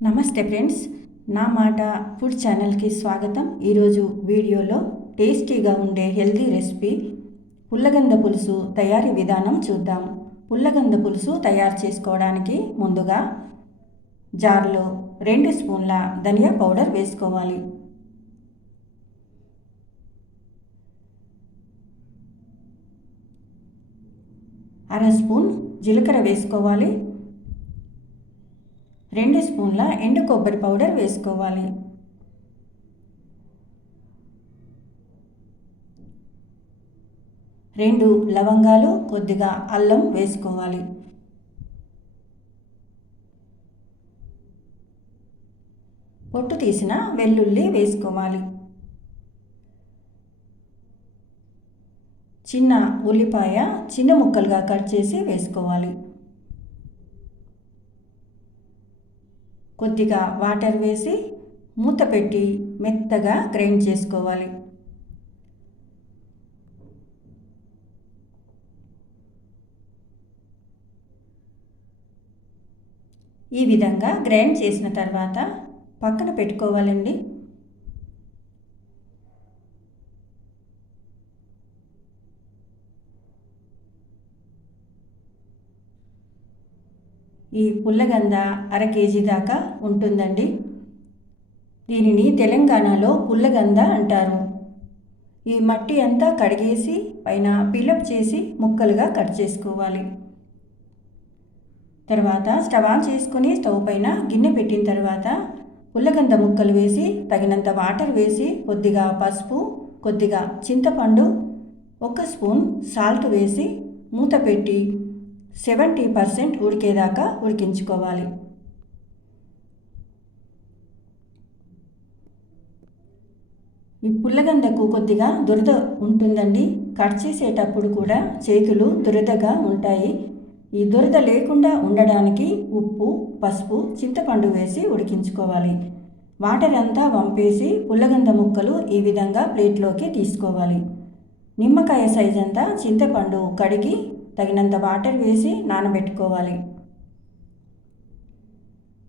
నమస్తే ఫ్రెండ్స్, నా మాట ఫుడ్ ఛానల్కి స్వాగతం. ఈరోజు వీడియోలో టేస్టీగా ఉండే హెల్తీ రెసిపీ పుల్లగంద పులుసు తయారీ విధానం చూద్దాం. పుల్లగంద పులుసు తయారు చేసుకోవడానికి ముందుగా జార్లో 2 స్పూన్ల ధనియా పౌడర్ వేసుకోవాలి. అర స్పూన్ జీలకర్ర వేసుకోవాలి. 2 స్పూన్ల ఎండు కొబ్బరి పౌడర్ వేసుకోవాలి. 2 లవంగాలు, కొద్దిగా అల్లం వేసుకోవాలి. పొట్టు తీసిన వెల్లుల్లి వేసుకోవాలి. చిన్న ఉల్లిపాయ చిన్న ముక్కలుగా కట్ చేసి వేసుకోవాలి. కొద్దిగా వాటర్ వేసి మూత పెట్టి మెత్తగా గ్రైండ్ చేసుకోవాలి. ఈ విధంగా గ్రైండ్ చేసిన తర్వాత పక్కన పెట్టుకోవాలండి. ఈ పుల్లగంద అర కేజీ దాకా ఉంటుందండి. దీనిని తెలంగాణలో పుల్లగంద అంటారు. ఈ మట్టి అంతా కడిగేసి పైన పీలప్ చేసి ముక్కలుగా కట్ చేసుకోవాలి. తర్వాత స్టవ్ ఆన్ చేసుకొని స్టవ్ పైన గిన్నె పెట్టిన తర్వాత పుల్లగంద ముక్కలు వేసి తగినంత వాటర్ వేసి కొద్దిగా పసుపు, కొద్దిగా చింతపండు, 1 స్పూన్ సాల్ట్ వేసి మూత పెట్టి 70% ఉడికేదాకా ఉడికించుకోవాలి. ఈ పుల్లగందకు కొద్దిగా దురద ఉంటుందండి. కట్ చేసేటప్పుడు కూడా చేతులు దురదగా ఉంటాయి. ఈ దురద లేకుండా ఉండడానికి ఉప్పు, పసుపు, చింతపండు వేసి ఉడికించుకోవాలి. వాటర్ అంతా వంపేసి పుల్లగంద ముక్కలు ఈ విధంగా ప్లేట్లోకి తీసుకోవాలి. నిమ్మకాయ సైజ్ అంతా చింతపండు కడిగి తగినంత వాటర్ వేసి నానబెట్టుకోవాలి.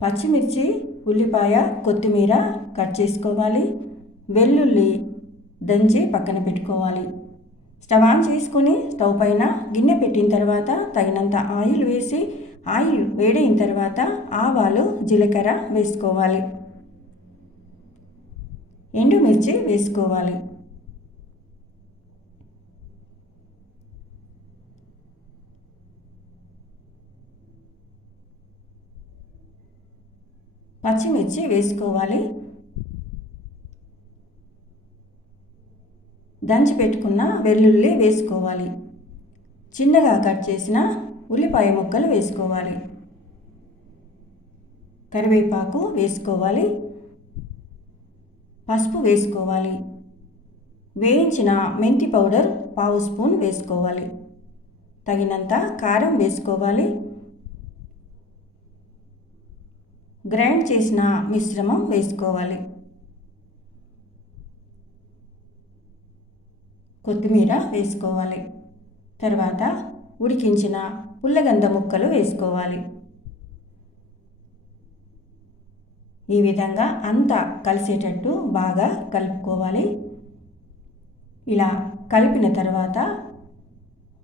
పచ్చిమిర్చి, ఉల్లిపాయ, కొత్తిమీర కట్ చేసుకోవాలి. వెల్లుల్లి దంచి పక్కన పెట్టుకోవాలి. స్టవ్ ఆన్ చేసుకొని స్టవ్ పైన గిన్నె పెట్టిన తర్వాత తగినంత ఆయిల్ వేసి ఆయిల్ వేడైన తర్వాత ఆవాలు, జీలకర్ర వేసుకోవాలి. ఎండుమిర్చి వేసుకోవాలి. పచ్చిమిర్చి వేసుకోవాలి. దంచి పెట్టుకున్న వెల్లుల్లి వేసుకోవాలి. చిన్నగా కట్ చేసిన ఉల్లిపాయ ముక్కలు వేసుకోవాలి. కరివేపాకు వేసుకోవాలి. పసుపు వేసుకోవాలి. వేయించిన మెంతి పౌడర్ 1/2 స్పూన్ వేసుకోవాలి. తగినంత కారం వేసుకోవాలి. గ్రైండ్ చేసిన మిశ్రమం వేసుకోవాలి. కొత్తిమీర వేసుకోవాలి. తర్వాత ఉడికించిన పుల్లగంద ముక్కలు వేసుకోవాలి. ఈ విధంగా అంతా కలిసేటట్టు బాగా కలుపుకోవాలి. ఇలా కలిపిన తర్వాత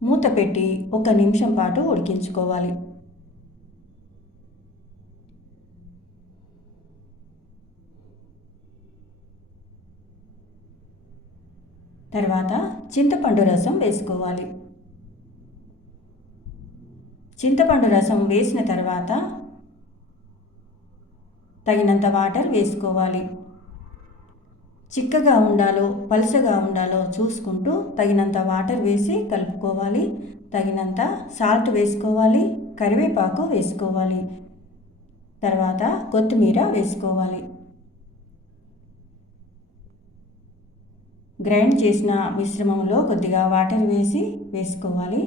మూత పెట్టి 1 నిమిషం పాటు ఉడికించుకోవాలి. తర్వాత చింతపండు రసం వేసుకోవాలి. చింతపండు రసం వేసిన తర్వాత తగినంత వాటర్ వేసుకోవాలి. చిక్కగా ఉండాలో పలుచగా ఉండాలో చూసుకుంటూ తగినంత వాటర్ వేసి కలుపుకోవాలి. తగినంత సాల్ట్ వేసుకోవాలి. కరివేపాకు వేసుకోవాలి. తర్వాత కొత్తిమీర వేసుకోవాలి. గ్రైండ్ చేసిన మిశ్రమంలో కొద్దిగా వాటర్ వేసి వేసుకోవాలి.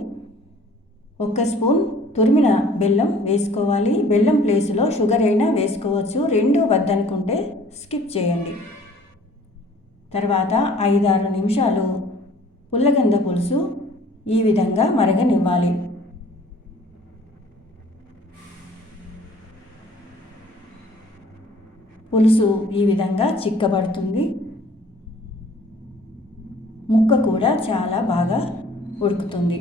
1 స్పూన్ తురిమిన బెల్లం వేసుకోవాలి. బెల్లం ప్లేస్లో షుగర్ అయినా వేసుకోవచ్చు. 2 వద్దనుకుంటే స్కిప్ చేయండి. తర్వాత 5-6 నిమిషాలు పుల్లగంద పులుసు ఈ విధంగా మరగనివ్వాలి. పులుసు ఈ విధంగా చిక్కబడుతుంది. ముక్క కూడా చాలా బాగా ఉడుకుతుంది.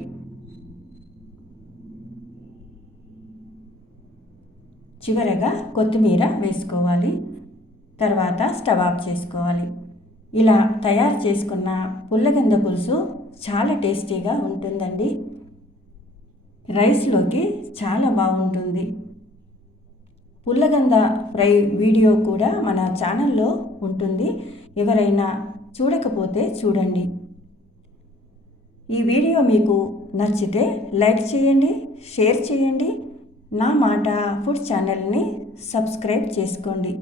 చివరగా కొత్తిమీర వేసుకోవాలి. తర్వాత స్టవ్ ఆఫ్ చేసుకోవాలి. ఇలా తయారు చేసుకున్న పుల్లగంద పులుసు చాలా టేస్టీగా ఉంటుందండి. రైస్లోకి చాలా బాగుంటుంది. పుల్లగంద ఫ్రై వీడియో కూడా మన ఛానల్లో ఉంటుంది. ఎవరైనా చూడకపోతే చూడండి. ఈ వీడియో మీకు నచ్చితే లైక్ చేయండి, షేర్ చేయండి. నా మాట ఫుడ్ ఛానల్ని సబ్స్క్రైబ్ చేసుకోండి.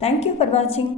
Thank you for watching.